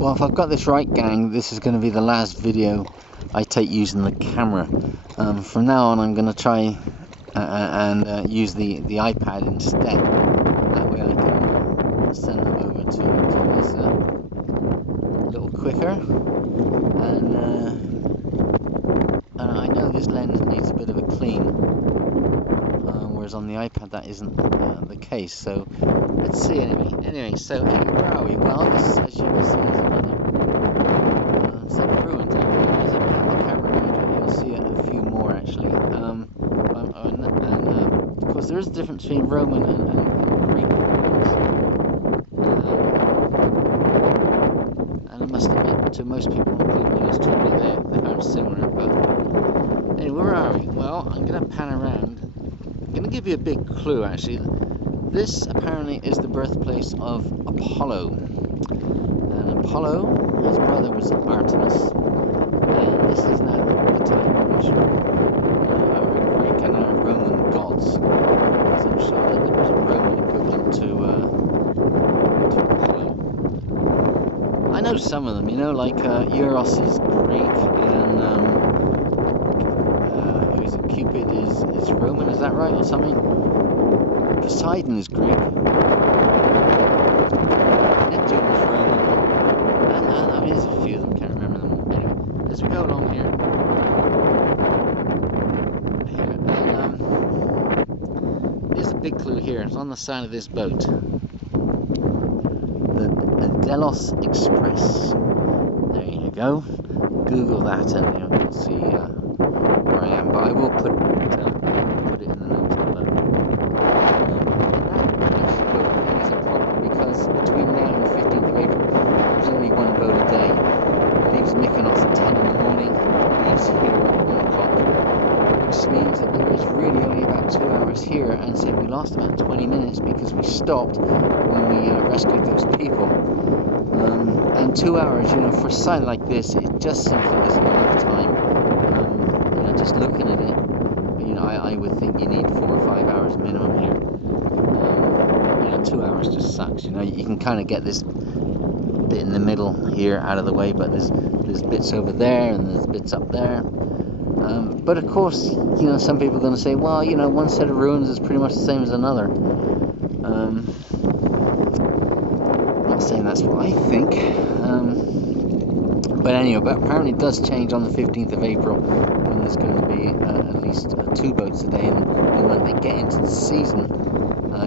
Well, if I've got this right, gang, this is going to be the last video I take using the camera. From now on, I'm going to try and use the iPad instead. That way I can send them over to this a little quicker. And I know this lens needs a bit of a clean, whereas on the iPad that isn't the case. So let's see anyway. So where are we? Well, this, as you can see, is another set of ruins. As I pan the camera around it, you'll see a few more actually. Of course, there is a difference between Roman and Greek ruins. And I must admit, to most people, including us, truly they are similar. But anyway, where are we? Well, I'm going to pan around. I'm going to give you a big clue actually. This apparently is the birthplace of Apollo. And Apollo, his brother was Artemis. And this is now the time in which our Greek and our Roman gods, because I'm sure that there was a Roman equivalent to Apollo. I know some of them, you know, like Eros is Greek and who is it? Cupid is Roman, is that right, or something? Poseidon is Greek. Neptune is Roman. And I mean, there's a few of them, can't remember them all. Anyway, as we go along here, and there's a big clue here. It's on the side of this boat. The Delos Express. There you go. Google that and you'll see where I am. But I will put it in the notes below. Between now and the 15th of April, there's only one boat a day. It leaves Mykonos at 10 in the morning, leaves here at 1 o'clock, which means that there is really only about 2 hours here, and so we lost about 20 minutes because we stopped when we rescued those people. And 2 hours, for a site like this, it just simply isn't enough time. Just looking at it, I would think you need 4 or 5 hours minimum here. 2 hours just sucks, you can kind of get this bit in the middle here out of the way, but there's bits over there and there's bits up there. But of course, some people are going to say, well, one set of ruins is pretty much the same as another. I'm not saying that's what I think. But anyway, but apparently it does change on the 15th of April when there's going to be at least 2 boats a day, and when they get into the season,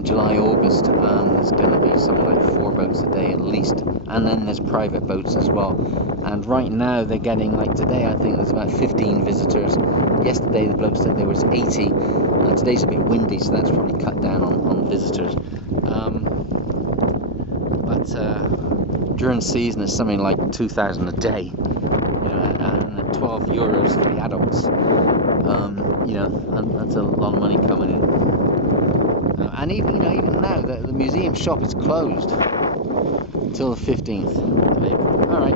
July, August, there's going to be something like 4 boats a day at least, and then there's private boats as well. And right now they're getting, like today, I think there's about 15 visitors. Yesterday the bloke said there was 80. Today's a bit windy, so that's probably cut down on visitors. But during season it's something like 2,000 a day, and 12 euros for the adults. And that's a lot of money coming in. And even now, the museum shop is closed until the 15th of April. All right.